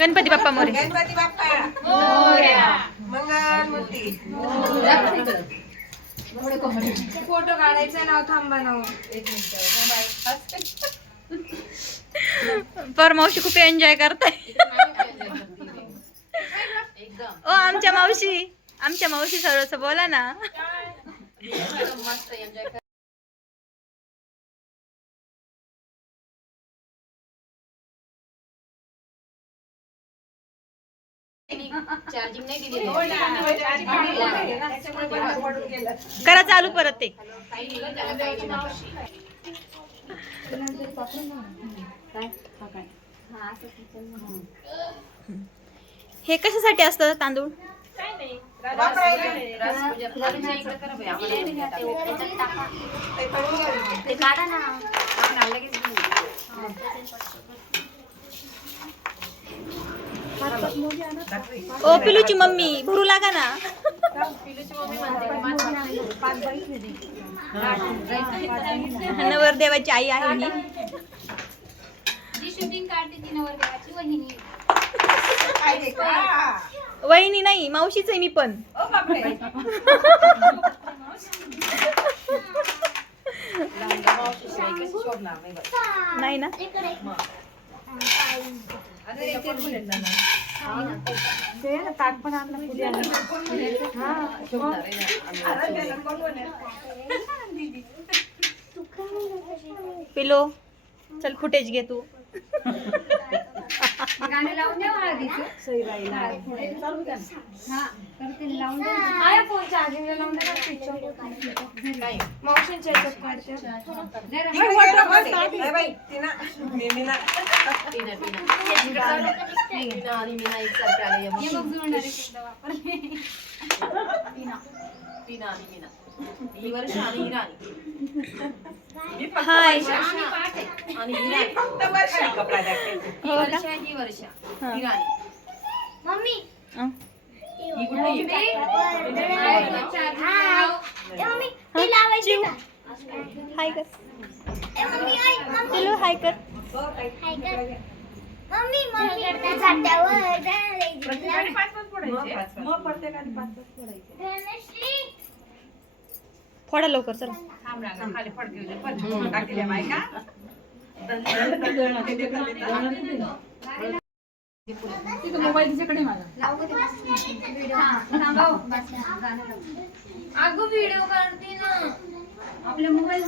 गणपती बाप्पा मोरे. गणपती बाप्पा. मंगल मूर्ती फोटो काढायचा नाव थांबा नाव पर मावशी खूप एन्जॉय करताय. ओ आमच्या मावशी. आमच्या मावशी सर्वच बोला ना. चार्जिंग नाही दिली. करा चालू परत ते. हे कशासाठी असतं तांदूळ? ते काढा ना. लगेच ओ पिलूची मम्मी भरू लागा ना. नवरदेवाची आई आहे मी. शूटिंग वहिनी वहिनी नाही मावशीच आहे मी पण. नाही ना? पिलो चल फुटेज घे तू. गाणे लावून द्या हळदीचं हा. करते लावून आहे फोन चार्जिंगला लावून switch off. मावशींच्या ह्याच्यात काढते. नाही रे, नाही बाई, तिना, नेहमीना. टीना टीना. टीना आणि मीना एकसारखे आले या हे बघ जुळणारे शब्द वापर. टीना. आणि मीना ही वर्ष ही हाय. ही वर्षा. कपडा टाकते. ही वर्ष आहे हाय कर. पिलू हाय कर. मग प्रत्येकाने पाच पाच फोडायचे. फोडा लवकर चला. खाली फडके होते, पण बायका. दे. हा. अगं व्हिडिओ काढते ना. आपल्या मोबाईल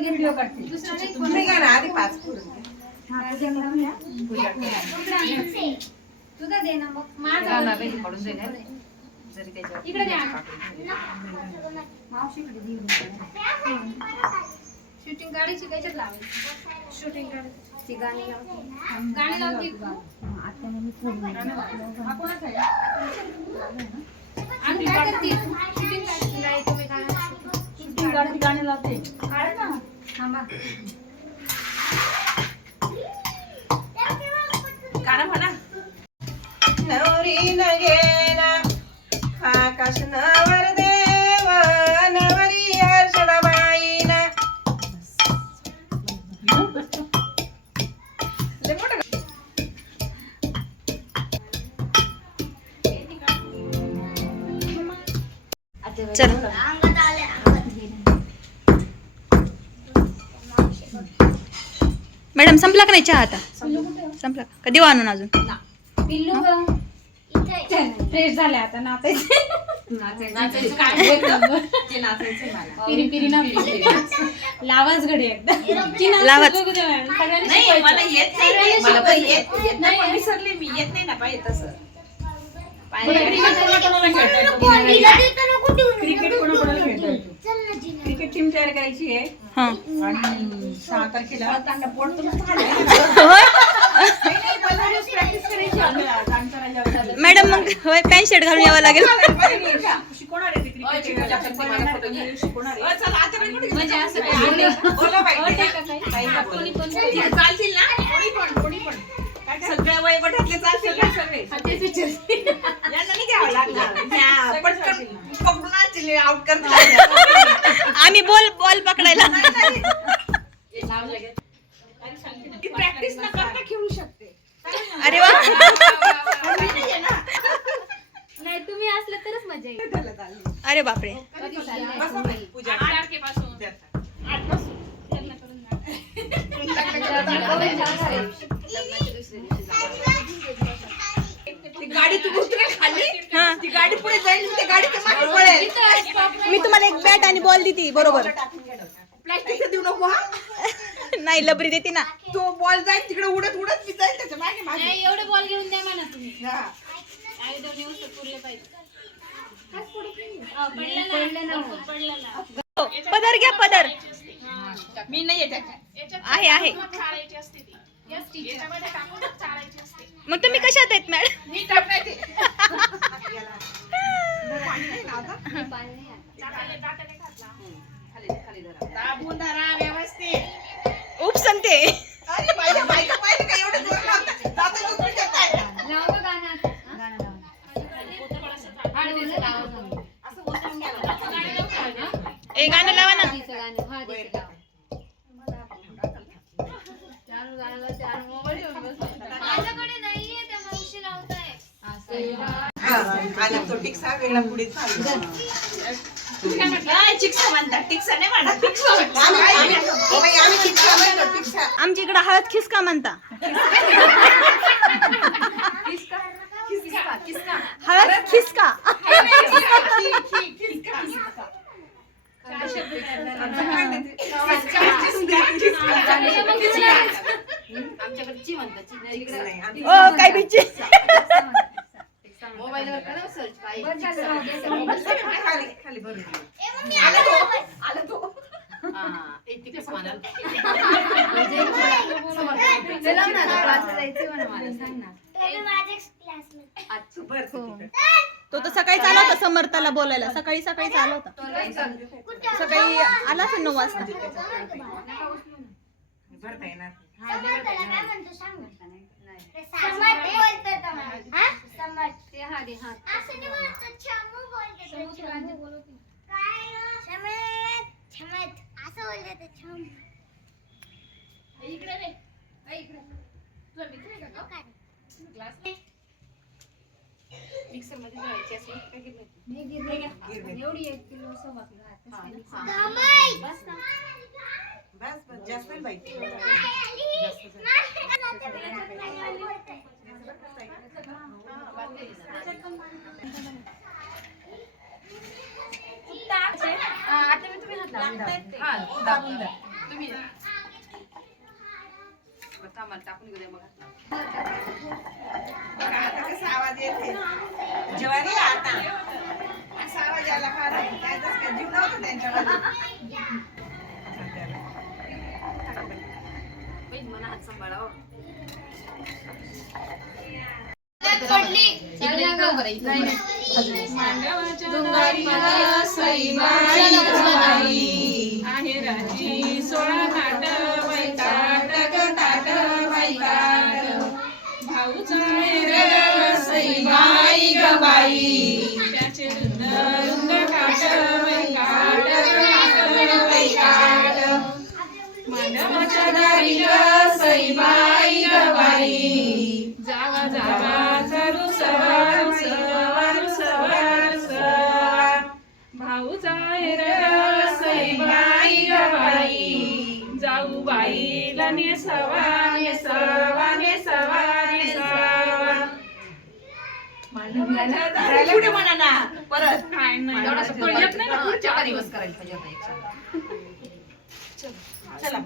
व्हिडिओ काढते. पाच. तुझा दे ना मग. माझा इकडे द्या मावशीकडे दे. शूटिंग काढायची त्याच्यात लावायची? शूटिंग काढायची. गाणी लावते गाणी लावते? हा कोणाचा आहे? आणि काय करते शूटिंग काढते. नाही तुम्ही गाणं काढा ना. थांबा. गाणं म्हणा. नवरी न गेला आकाश नवर चल. मॅडम संपला का नाही चहा आता? संपला. का? देऊ आणून अजून? पिल्लू फ्रेश झाले आता नाचायचं. नाचायचं. काय पिरी पिरी ना लावाच घडी एकदा. लावाच. नाही मला येत नाही. मला पण येत येत नाही. पण विसरले मी. येत नाही ना पाहिजे तसं. क्रिकेट कोणाकोणाला खेळता येतो क्रिकेट टीम तयार करायची आहे. हा. आणि सहा तारखेला त्यांना पोट तर प्रॅक्टिस करायची आपल्याला डान्सच्या राजावर. मॅडम मग होय पॅन्ट शर्ट घालून यावं लागेल. शिकवणार आहे ते क्रिकेट. शिकवणार आहे. चालतील ना? कोणी पण कोणी पण. सगळ्या वयोगटातले चालतील ना सगळे? तेच विचारते. यांना नाही घ्यावं लागणार घ्या, पटकन पकडून आणतील आउट करतील आम्ही बॉल बॉल पकडायला. प्रॅक्टिस प्रॅक्टिस न करता खेळू शकते. अरे वा. मी नाहीये ना. नाही तुम्ही असलं तरच मजा येईल. झालं, झालं. अरे बापरे. बसा बाई, पूजा. लग्नाच्या दुसऱ्या दिवशी ती गाडी तू उतरेल खाली हा ती गाडी पुढे जाईल मी त्या गाडीच्या मागे पळेल. मी तुम्हाला एक बॅट आणि बॉल देते बरोबर? प्लास्टिक देऊ नको हा? नाही लबरी देते ना. तो बॉल जाईल तिकडे उडत उडत मी जाईल त्याच्यामागे मागे. नाही एवढे बॉल घेऊन द्या म्हणा तुम्ही. हा. आई दोन दिवस पुरले पाहिजे. पडलं ना. पडलं ना. पदर घ्या पदर. मी नाही येत. आहे आहे. मग तुम्ही कशात आहेत मॅडम? मी टाक नाही ते. पाणी नाही ना आता? खाली खाली धरा. दाबून धरा व्यवस्थित. उपसन ते. अरे आणि तो टिक्सा वेगळा पुढे. आमच्या इकडे हळद खिसका म्हणता. किसका किसका हळद खिसका. ओ काय बिची मोबाईलवर करा सर्च काय बस झालं, राहू दे. खाली खाली भरून दे. आला तो आला तो हा एक तिकडेच म्हणाल म्हणजे समोर चला ना क्लासला जायचं म्हणा मला सांग ना अच्छा भर तू तर सकाळी आला होता समर्थाला बोलायला. सकाळी सकाळी आला होता सकाळी आला असेल नऊ वाजता. भरता येणार ते हा दे हा इकडे रे. ऐ, इकडे. तुला मित्र आहे का गं? मिक्सरमध्ये असेल केलं मी? गिरले. एवढी एक किलो सव्वा. हा, हा. काही. बस ना. बस बस. जास्त नाही बाई. हा, आता मी तुम्ही हात लावून. दाबून द्या. तुम्ही टाकून घेऊ द्या मग आता कसा आवाज येते जेवारी आता. असा आवाज यायला फार काय जीव नव्हता त्यांच्यामध्ये. मला हात सांभाळा हो. सोळा ताट वैताट ताट वैताट भाऊचा बाई ग बाई नेसवा नेसवा नेसवा नेसवा पुढे म्हणा ना. परत. काय नाही. एवढं तो येत नाही ना पुढच्या दिवस करायला पाहिजे. चला.